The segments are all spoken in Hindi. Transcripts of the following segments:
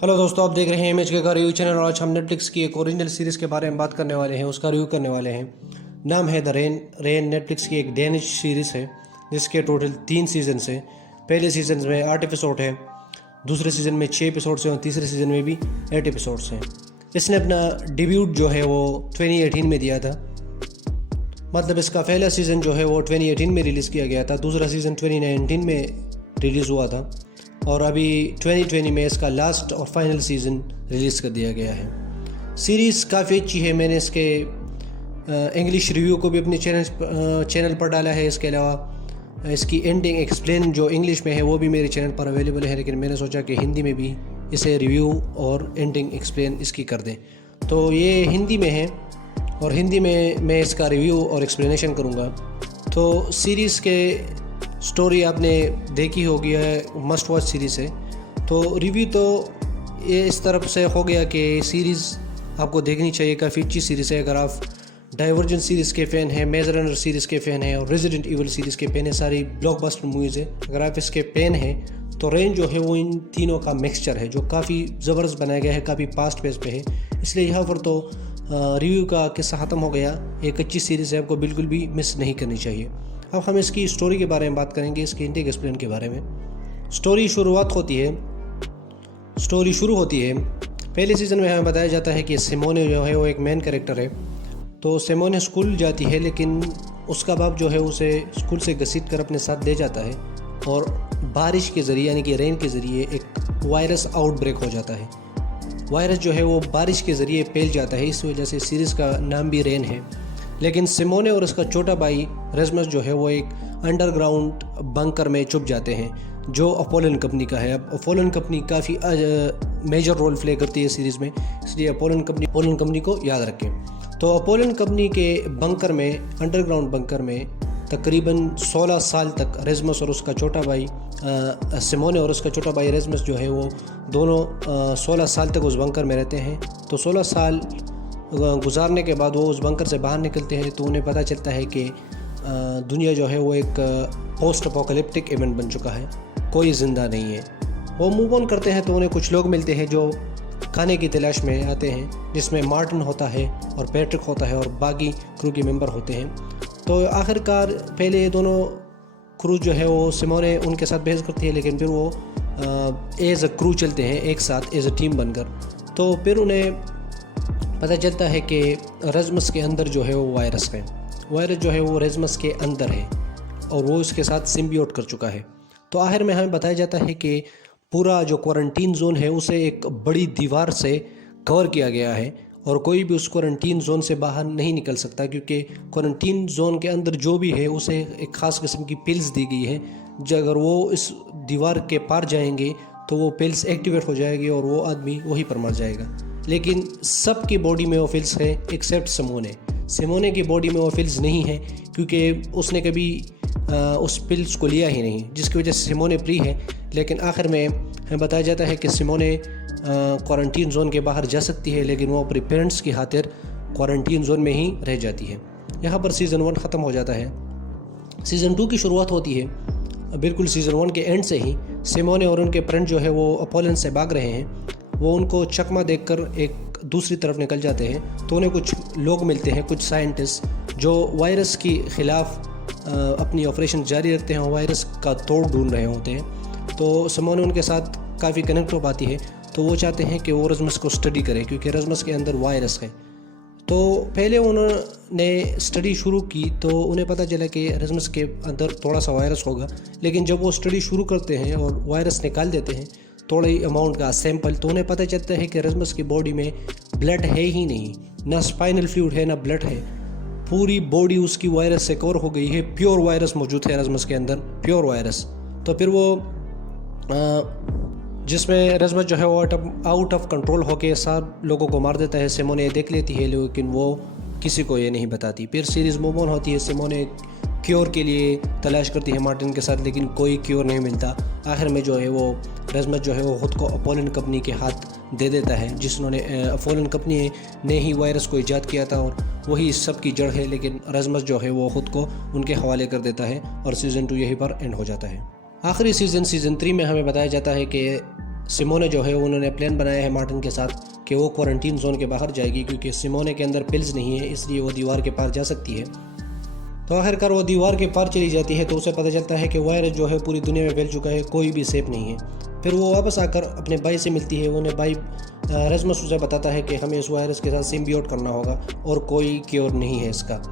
हेलो दोस्तों, आप देख रहे हैं एमएच के का रिव्यू चैनल और आज हम नेटफ्लिक्स की एक ओरिजिनल सीरीज़ के बारे में बात करने वाले हैं, उसका रिव्यू करने वाले हैं। नाम है द रेन। रेन नेटफ्लिक्स की एक डेनिश सीरीज़ है जिसके टोटल 3 सीजन्स हैं। पहले सीजन में 8 एपिसोड है, दूसरे सीजन में 6 एपिसोड्स हैं और तीसरे सीजन में भी 8 एपिसोड्स हैं। इसने अपना डेब्यूट जो है वो 2018 में दिया था, मतलब इसका पहला सीज़न जो है वो 2018 में रिलीज़ किया गया था, दूसरा सीज़न 2019 में रिलीज़ हुआ था और अभी 2020 में इसका लास्ट और फाइनल सीज़न रिलीज़ कर दिया गया है। सीरीज़ काफ़ी अच्छी है। मैंने इसके इंग्लिश रिव्यू को भी अपने चैनल पर डाला है। इसके अलावा इसकी एंडिंग एक्सप्लेन जो इंग्लिश में है वो भी मेरे चैनल पर अवेलेबल है, लेकिन मैंने सोचा कि हिंदी में भी इसे रिव्यू और एंडिंग एक्सप्लेन इसकी कर दें, तो ये हिंदी में है और हिंदी में मैं इसका रिव्यू और एक्सप्लेनेशन करूँगा। तो सीरीज़ के स्टोरी आपने देखी होगी, है मस्ट वॉच सीरीज़ है। तो रिव्यू तो ये इस तरफ से हो गया कि सीरीज़ आपको देखनी चाहिए, काफ़ी अच्छी सीरीज़ है। अगर आप डाइवर्जेंट सीरीज़ के फ़ैन हैं, मेज रनर सीरीज़ के फ़ैन हैं और रेजिडेंट इविल सीरीज़ के फ़ैन हैं, सारी ब्लॉकबस्टर मूवीज़ है, अगर आप इसके फ़ैन हैं तो रेन जो है वो इन तीनों का मिक्सचर है जो काफ़ी ज़बरदस्त बनाया गया है, काफ़ी फास्ट पेस पे है। इसलिए यहाँ पर तो रिव्यू का किस्सा ख़त्म हो गया। एक अच्छी सीरीज़ है, आपको बिल्कुल भी मिस नहीं करनी चाहिए। अब हम इसकी स्टोरी के बारे में बात करेंगे, इसकी इंटेक एक्सप्लेन के बारे में। स्टोरी शुरू होती है पहले सीज़न में हमें बताया जाता है कि सिमोने जो है वो एक मेन कैरेक्टर है। तो सिमोने स्कूल जाती है, लेकिन उसका बाप जो है उसे स्कूल से घसीट कर अपने साथ ले जाता है और बारिश के ज़रिए यानी कि रेन के ज़रिए एक वायरस आउटब्रेक हो जाता है। वायरस जो है वो बारिश के ज़रिए फैल जाता है, इस वजह से सीरीज़ का नाम भी रेन है। लेकिन सिमोने और उसका छोटा भाई रेजमस जो है वो एक अंडरग्राउंड बंकर में छुप जाते हैं जो अपोलन कंपनी का है। अब अपोलन कंपनी काफ़ी मेजर रोल प्ले करती है सीरीज़ में, इसलिए अपोलन कंपनी को याद रखें। तो अपोलन कंपनी के बंकर में, अंडरग्राउंड बंकर में तकरीबन 16 साल तक रेजमस और उसका छोटा भाई सिमोने और उसका छोटा भाई रेजमस जो है वो दोनों 16 साल तक उस बंकर में रहते हैं। तो 16 साल गुजारने के बाद वो उस बंकर से बाहर निकलते हैं तो उन्हें पता चलता है कि दुनिया जो है वो एक पोस्ट अपोकलिप्टिक इवेंट बन चुका है, कोई ज़िंदा नहीं है। वो मूव ऑन करते हैं तो उन्हें कुछ लोग मिलते हैं जो खाने की तलाश में आते हैं, जिसमें मार्टिन होता है और पैट्रिक होता है और बाकी क्रू के मेंबर होते हैं। तो आखिरकार पहले ये दोनों क्रू जो है वो सिमोने उनके साथ बहस करती है, लेकिन फिर वो एज अ क्रू चलते हैं एक साथ एज अ टीम बनकर। तो फिर उन्हें पता चलता है कि रेजमस के अंदर जो है वो वायरस जो है वो रेजमस के अंदर है और वो उसके साथ सिम्बियोट कर चुका है। तो आखिर में हमें बताया जाता है कि पूरा जो क्वारंटीन जोन है उसे एक बड़ी दीवार से कवर किया गया है और कोई भी उस क्वारंटीन जोन से बाहर नहीं निकल सकता, क्योंकि क्वारंटीन जोन के अंदर जो भी है उसे एक ख़ास किस्म की पिल्स दी गई है। अगर वो इस दीवार के पार जाएंगे तो वो पिल्स एक्टिवेट हो जाएगी और वो आदमी वहीं पर मर जाएगा। लेकिन सबकी बॉडी में वो फिल्स है एक्सेप्ट सिमोने की बॉडी में वो फिल्स नहीं है, क्योंकि उसने कभी उस पिल्स को लिया ही नहीं, जिसकी वजह से सिमोने फ्री है। लेकिन आखिर में हमें बताया जाता है कि सिमोने क्वारंटीन जोन के बाहर जा सकती है, लेकिन वो अपने पेरेंट्स की खातिर क्वारंटीन जोन में ही रह जाती है। यहाँ पर सीज़न 1 ख़त्म हो जाता है। सीज़न 2 की शुरुआत होती है बिल्कुल सीज़न 1 के एंड से ही। सिमोने और उनके फ्रेंड जो है वो अपोलन से भाग रहे हैं, वो उनको चकमा देखकर एक दूसरी तरफ निकल जाते हैं। तो उन्हें कुछ लोग मिलते हैं, कुछ साइंटिस्ट जो वायरस के ख़िलाफ़ अपनी ऑपरेशन जारी रखते हैं, वायरस का तोड़ ढूंढ रहे होते हैं। तो सिमोने उनके साथ काफ़ी कनेक्ट हो पाती है, तो वो चाहते हैं कि वो रेजमस को स्टडी करें क्योंकि रेजमस के अंदर वायरस है। तो पहले उन्होंने स्टडी शुरू की तो उन्हें पता चला कि रेजमस के अंदर थोड़ा सा वायरस होगा, लेकिन जब वो स्टडी शुरू करते हैं और वायरस निकाल देते हैं थोड़ा ही अमाउंट का सैंपल, तो उन्हें पता चलता है कि रेजमस की बॉडी में ब्लड है ही नहीं, ना स्पाइनल फ्लूइड है ना ब्लड है। पूरी बॉडी उसकी वायरस से कवर हो गई है, प्योर वायरस मौजूद है रेजमस के अंदर, प्योर वायरस। तो फिर वो जिसमें रेजमस जो है वो आउट ऑफ कंट्रोल होकर सब लोगों को मार देता है। सिमोने देख लेती है, लेकिन वो किसी को ये नहीं बताती। फिर सीरीज़ मूव ऑन होती है। सिमोने क्योर के लिए तलाश करती है मार्टिन के साथ, लेकिन कोई क्योर नहीं मिलता। आखिर में जो है वो रेजमस जो है वो ख़ुद को अपोलन कंपनी के हाथ दे देता है, जिसने अपोलन कंपनी ने ही वायरस को ईजाद किया था और वही इस सब की जड़ है। लेकिन रेजमस जो है वो ख़ुद को उनके हवाले कर देता है और सीज़न 2 यहीं पर एंड हो जाता है। आखिरी सीज़न 3 में हमें बताया जाता है कि सिमोने जो है उन्होंने प्लान बनाया है मार्टिन के साथ कि वो क्वारंटीन जोन के बाहर जाएगी, क्योंकि सिमोने के अंदर पिल्स नहीं है, इसलिए वो दीवार के पार जा सकती है। तो आखिरकार वो दीवार के पार चली जाती है, तो उसे पता चलता है कि वायरस जो है पूरी दुनिया में फैल चुका है, कोई भी सेफ नहीं है। फिर वो वापस आकर अपने भाई से मिलती है। उन्हें भाई रेजमस उसे बताता है कि हमें इस वायरस के साथ सिम्बियोट करना होगा और कोई क्योर नहीं है इसका।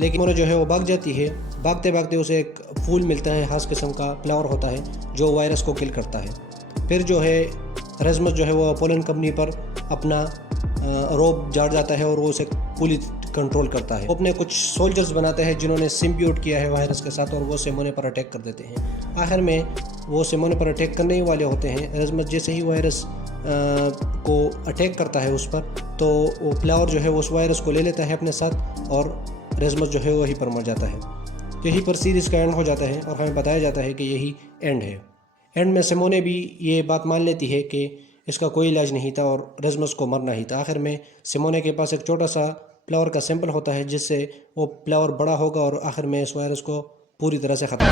लेकिन उन्हें जो है वो भाग जाती है। भागते भागते उसे एक फूल मिलता है, खास किस्म का फ्लावर होता है जो वायरस को किल करता है। फिर जो है रेजमस जो है वो पोलन कंपनी पर अपना रोब झाड़ जाता है और वो उसे पूरी कंट्रोल करता है। वो अपने कुछ सोल्जर्स बनाते हैं जिन्होंने सिम्बियोट किया है वायरस के साथ, और वो सिमोने पर अटैक कर देते हैं। आखिर में वो सिमोने पर अटैक करने ही वाले होते हैं। रेजमस जैसे ही वायरस को अटैक करता है उस पर, तो वो फ्लावर जो है उस वायरस को ले लेता है अपने साथ, और रेजमस जो है वहीं पर मर जाता है। यहीं पर सीरीज़ का एंड हो जाता है और हमें बताया जाता है कि यही एंड है। एंड में सिमोने भी ये बात मान लेती है कि इसका कोई इलाज नहीं था और रेजमस को मरना ही था। आखिर में सिमोने के पास एक छोटा सा फ्लावर का सैंपल होता है, जिससे वो फ्लावर बड़ा होगा और आखिर में इस वायरस को पूरी तरह से ख़त्म